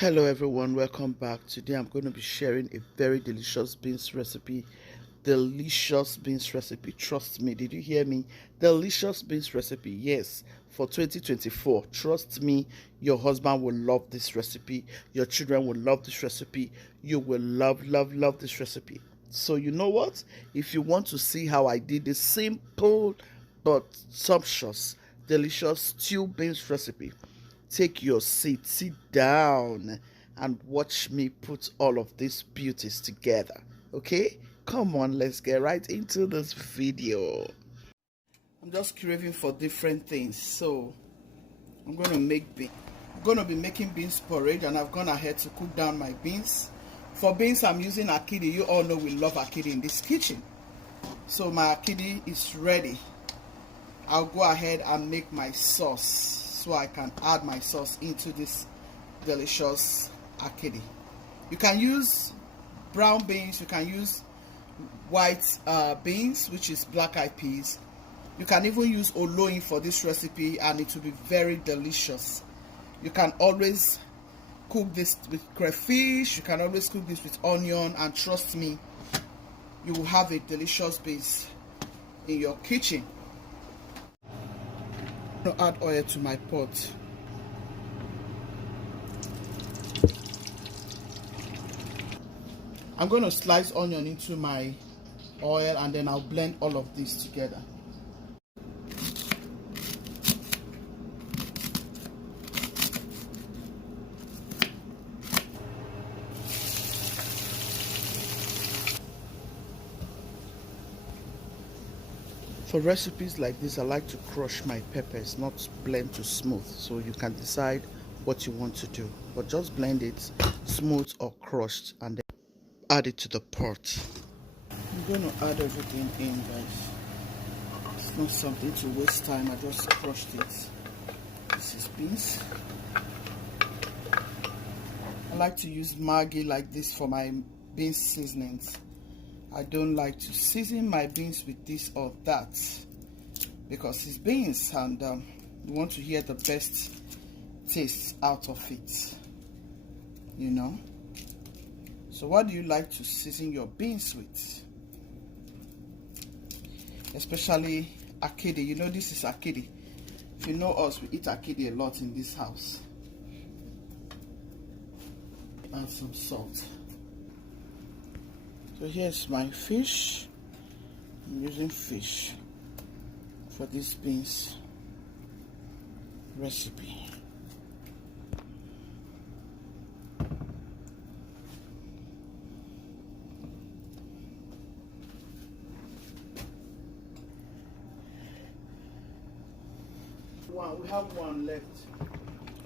Hello everyone, welcome back. Today I'm going to be sharing a very delicious beans recipe. Delicious beans recipe, trust me. Did you hear me? Delicious beans recipe. Yes, for 2024. Trust me, your husband will love this recipe, your children will love this recipe, you will love this recipe. So you know what, if you want to see how I did this simple but sumptuous delicious stew beans recipe, take your seat, sit down, and watch me put all of these beauties together. Okay? Come on, let's get right into this video. I'm just craving for different things, so I'm gonna be making beans porridge, and I've gone ahead to cook down my beans. For beans, I'm using akidi. You all know we love akidi in this kitchen. So my akidi is ready. I'll go ahead and make my sauce so I can add my sauce into this delicious akidi. You can use brown beans, you can use white beans, which is black eyed peas. You can even use oloyin for this recipe and it will be very delicious. You can always cook this with crayfish, you can always cook this with onion, and trust me, you will have a delicious base in your kitchen. I'm going to add oil to my pot. I'm going to slice onion into my oil and then I'll blend all of this together. For recipes like this, I like to crush my peppers, not blend to smooth. So you can decide what you want to do, but just blend it smooth or crushed and then add it to the pot. I'm going to add everything in, guys. It's not something to waste time. I just crushed it. This is beans. I like to use Maggi like this for my beans seasonings. I don't like to season my beans with this or that because it's beans and you want to hear the best taste out of it, you know. So what do you like to season your beans with? Especially akidi. You know this is akidi. If you know us, we eat akidi a lot in this house. Add some salt. So here's my fish. I'm using fish for this beans recipe. We have one left.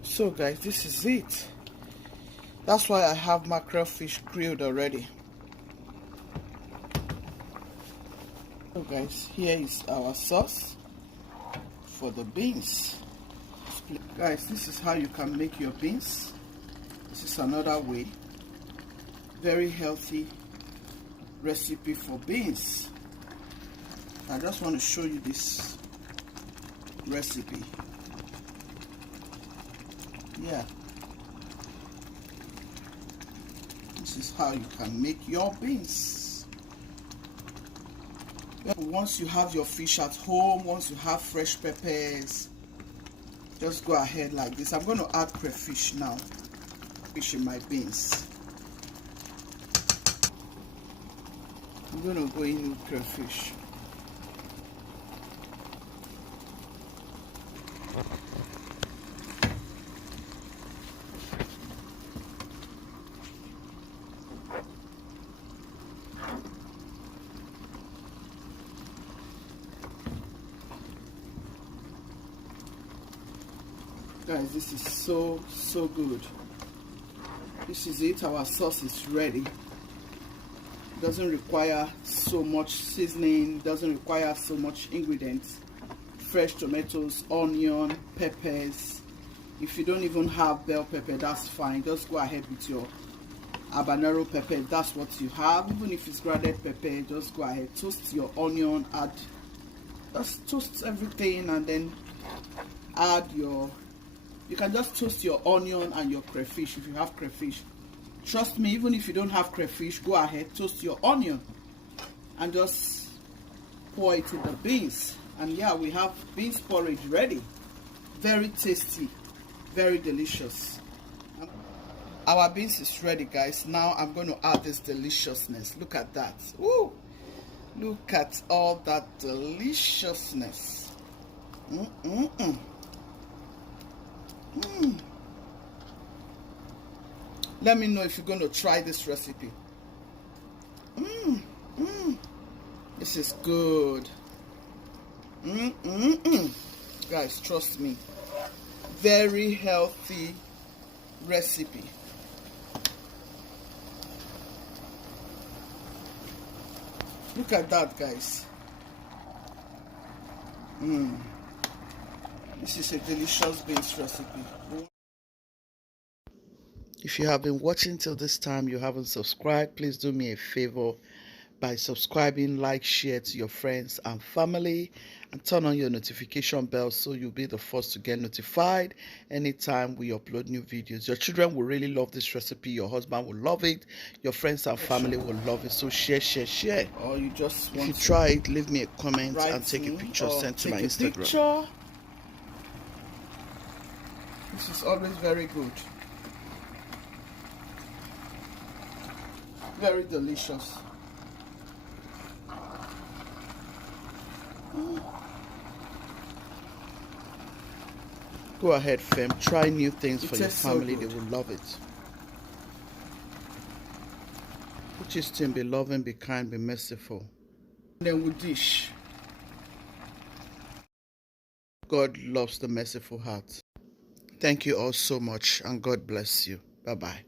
So guys, this is it. That's why I have mackerel fish grilled already. So guys, here is our sauce for the beans. Guys, this is how you can make your beans. This is another way. Very healthy recipe for beans. I just want to show you this recipe. Yeah. This is how you can make your beans. Once you have your fish at home, once you have fresh peppers, just go ahead like this. I'm going to add crayfish now. Fish in my beans. I'm going to go in with crayfish. Guys, this is so good. This is it. Our sauce is ready. Doesn't require so much seasoning, doesn't require so much ingredients. Fresh tomatoes, onion, peppers. If you don't even have bell pepper, that's fine. Just go ahead with your habanero pepper. That's what you have. Even if it's grated pepper, just go ahead, toast your onion, just toast everything, and then add your You can just toast your onion and your crayfish if you have crayfish. Trust me, even if you don't have crayfish, go ahead, toast your onion and just pour it in the beans. And yeah, we have beans porridge ready. Very tasty, very delicious. Our beans is ready, guys. Now I'm going to add this deliciousness. Look at that. Woo! Look at all that deliciousness. Let me know if you're going to try this recipe. This is good. Guys, trust me. Very healthy recipe. Look at that, guys. This is a delicious beans recipe. If you have been watching till this time, you haven't subscribed, please do me a favor by subscribing, like, share to your friends and family, and turn on your notification bell so you'll be the first to get notified anytime we upload new videos. Your children will really love this recipe, your husband will love it, your friends and family will love it. So share. Or you just want, if you try it, leave me a comment and take a picture, send to my Instagram. This is always very good. Very delicious. Go ahead, fam. Try new things for your family. They will love it. Which is to be loving, be kind, be merciful. And then we dish. God loves the merciful heart. Thank you all so much, and God bless you. Bye-bye.